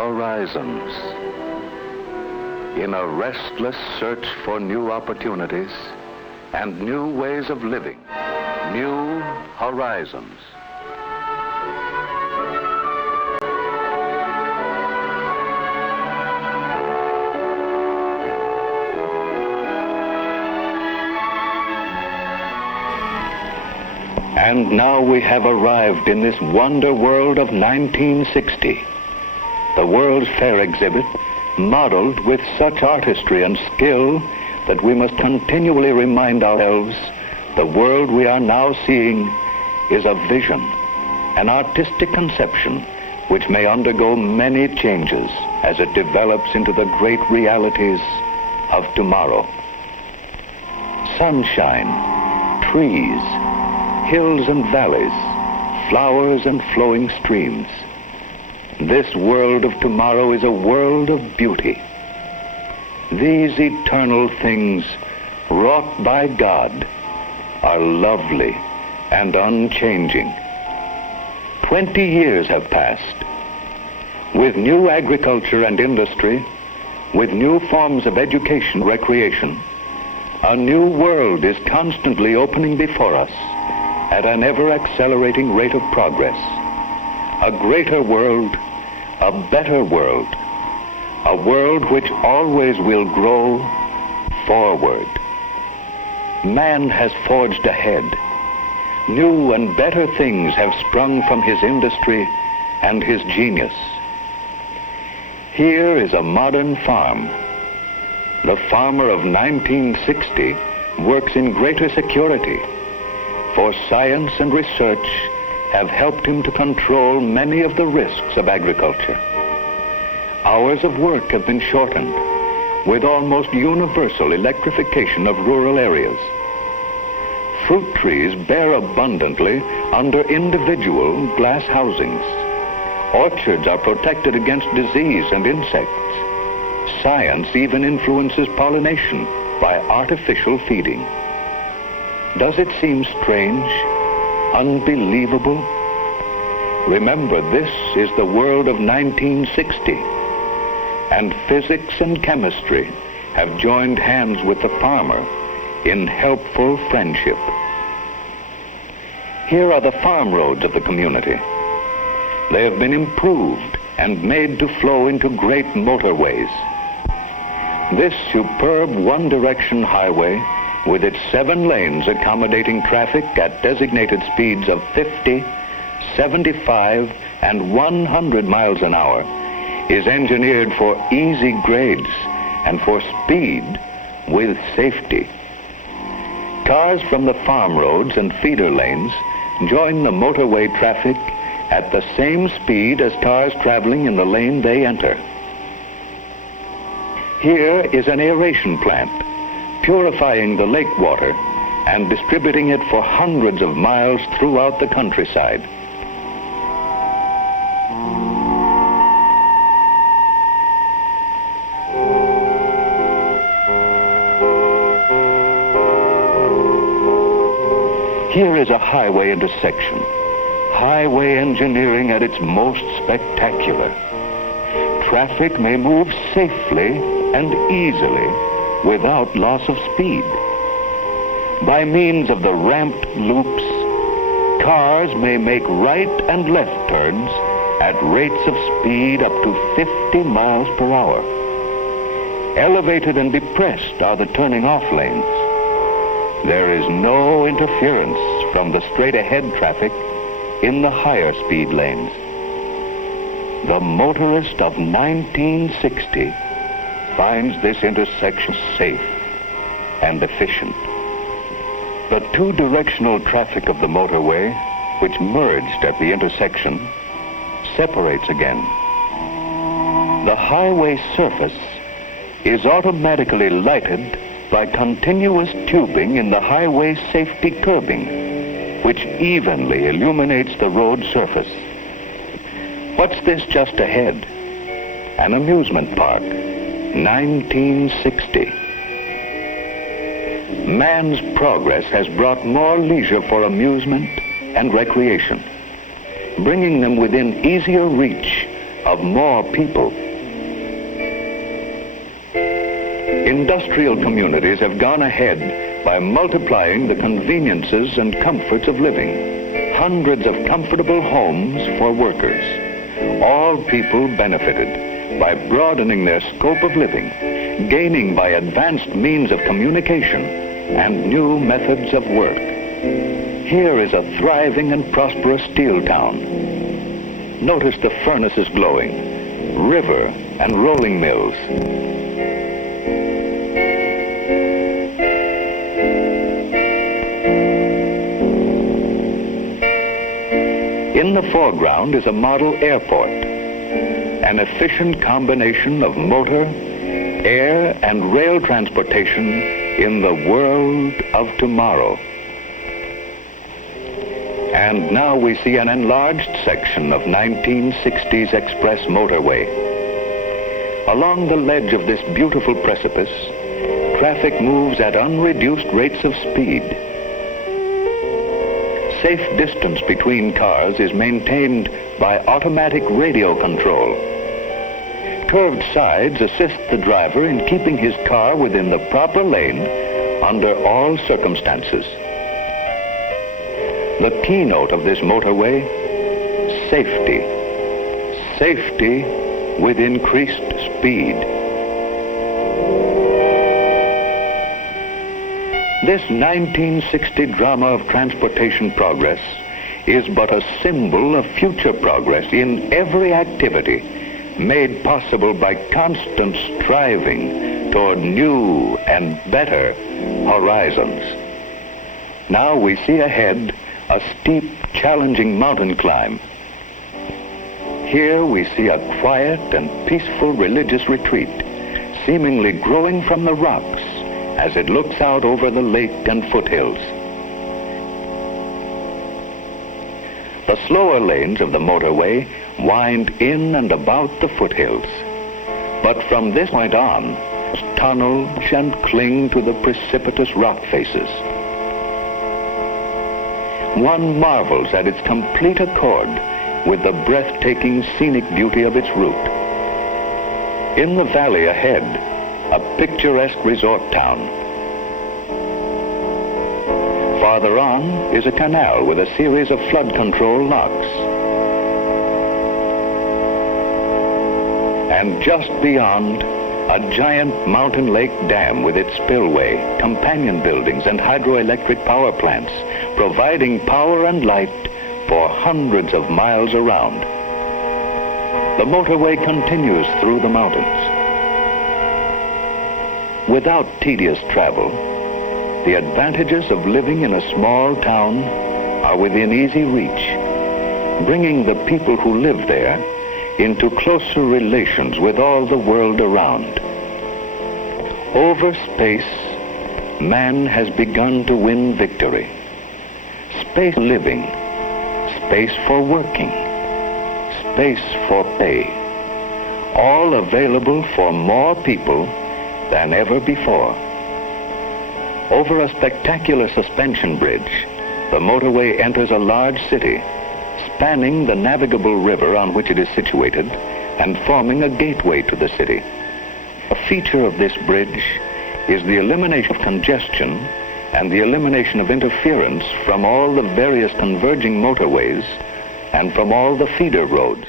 horizons. In a restless search for new opportunities and new ways of living, new horizons. And now we have arrived in this wonder world of 1960, the World's Fair exhibit, modeled with such artistry and skill that we must continually remind ourselves the world we are now seeing is a vision, an artistic conception which may undergo many changes as it develops into the great realities of tomorrow. Sunshine, trees, hills and valleys, flowers and flowing streams. This world of tomorrow is a world of beauty. These eternal things, wrought by God, are lovely and unchanging. 20 years have passed. With new agriculture and industry, with new forms of education, recreation, a new world is constantly opening before us at an ever-accelerating rate of progress. A greater world, a better world, a world which always will grow forward. Man has forged ahead. New and better things have sprung from his industry and his genius. Here is a modern farm. The farmer of 1960 works in greater security, for science and research have helped him to control many of the risks of agriculture. Hours of work have been shortened, with almost universal electrification of rural areas. Fruit trees bear abundantly under individual glass housings. Orchards are protected against disease and insects. Science even influences pollination by artificial feeding. Does it seem strange, unbelievable? Remember, this is the world of 1960, and physics and chemistry have joined hands with the farmer in helpful friendship. Here are the farm roads of the community. They have been improved and made to flow into great motorways. This superb one-direction highway, with its 7 lanes accommodating traffic at designated speeds of 50, 75, and 100 miles an hour, is engineered for easy grades and for speed with safety. Cars from the farm roads and feeder lanes join the motorway traffic at the same speed as cars traveling in the lane they enter. Here is an aeration plant, purifying the lake water and distributing it for hundreds of miles throughout the countryside. Here is a highway intersection, highway engineering at its most spectacular. Traffic may move safely and easily without loss of speed. By means of the ramped loops, cars may make right and left turns at rates of speed up to 50 miles per hour. Elevated and depressed are the turning off lanes. There is no interference from the straight-ahead traffic in the higher speed lanes. The motorist of 1960 finds this intersection safe and efficient. The two-directional traffic of the motorway, which merged at the intersection, separates again. The highway surface is automatically lighted by continuous tubing in the highway safety curbing, which evenly illuminates the road surface. What's this just ahead? An amusement park, 1960. Man's progress has brought more leisure for amusement and recreation, bringing them within easier reach of more people. Industrial communities have gone ahead by multiplying the conveniences and comforts of living. Hundreds of comfortable homes for workers. All people benefited by broadening their scope of living, gaining by advanced means of communication and new methods of work. Here is a thriving and prosperous steel town. Notice the furnaces glowing, river and rolling mills. In the foreground is a model airport, an efficient combination of motor, air, and rail transportation in the world of tomorrow. And now we see an enlarged section of 1960s express motorway. Along the ledge of this beautiful precipice, traffic moves at unreduced rates of speed. Safe distance between cars is maintained by automatic radio control. Curved sides assist the driver in keeping his car within the proper lane under all circumstances. The keynote of this motorway, safety. Safety with increased speed. This 1960 drama of transportation progress is but a symbol of future progress in every activity made possible by constant striving toward new and better horizons. Now we see ahead a steep, challenging mountain climb. Here we see a quiet and peaceful religious retreat, seemingly growing from the rocks as it looks out over the lake and foothills. The slower lanes of the motorway wind in and about the foothills. But from this point on, tunnel and cling to the precipitous rock faces. One marvels at its complete accord with the breathtaking scenic beauty of its route. In the valley ahead, a picturesque resort town. Farther on is a canal with a series of flood control locks. And just beyond, a giant mountain lake dam with its spillway, companion buildings, and hydroelectric power plants, providing power and light for hundreds of miles around. The motorway continues through the mountains. Without tedious travel, the advantages of living in a small town are within easy reach, bringing the people who live there into closer relations with all the world around. Over space, man has begun to win victory. Space living, space for working, space for pay, all available for more people than ever before. Over a spectacular suspension bridge, the motorway enters a large city, spanning the navigable river on which it is situated and forming a gateway to the city. A feature of this bridge is the elimination of congestion and the elimination of interference from all the various converging motorways and from all the feeder roads.